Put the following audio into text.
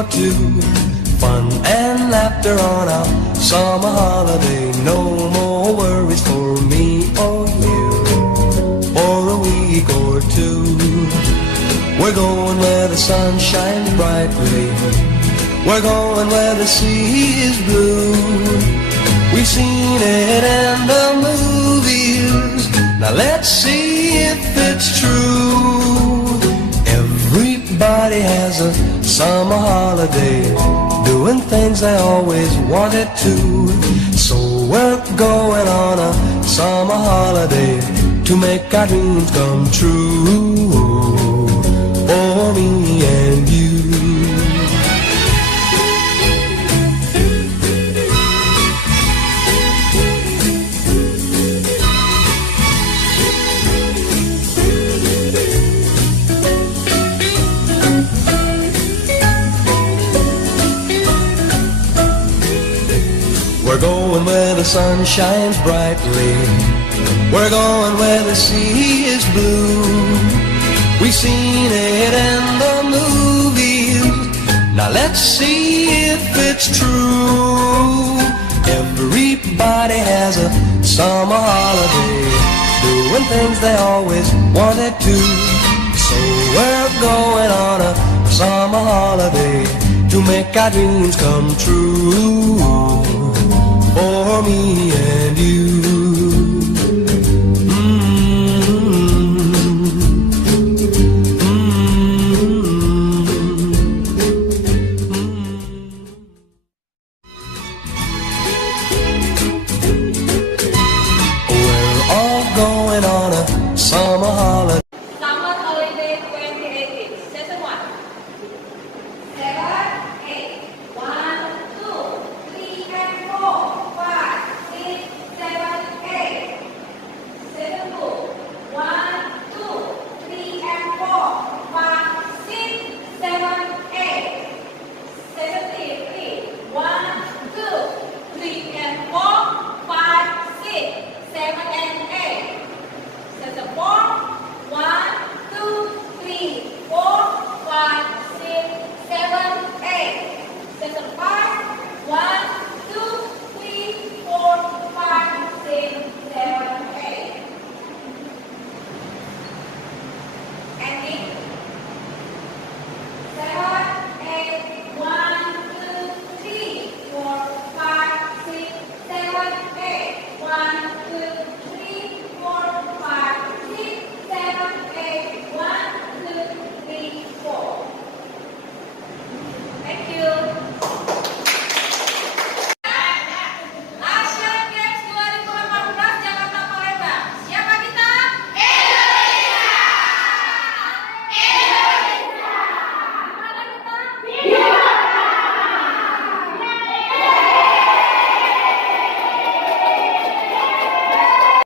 or two. Fun and laughter on our summer holiday. No more worries for me or you for a week or two. We're going where the sun shines brightly. We're going where the sea is blue. We've seen it in the movies. Now let's see if it's true. Everybody has a summer holiday, doing things they always wanted to. So we're going on a summer holiday to make our dreams come true for me and you. We're going where the sun shines brightly. We're going where the sea is blue. We've seen it in the movies. Now let's see if it's true. Everybody has a summer holiday, doing things they always wanted to. So we're going on a summer holiday to make our dreams come true for me and you. We're all going on a summer holiday. Summer Holiday 2018, Season 1. 7, 8, 1, 2, 3, and 4, 5, 6, 7, 8. Season 2. 1, 2, 3, and 4, 5, 6, 7, 8. Season 3. 1, 2, 3, and 4, 5, 6, 7, 8.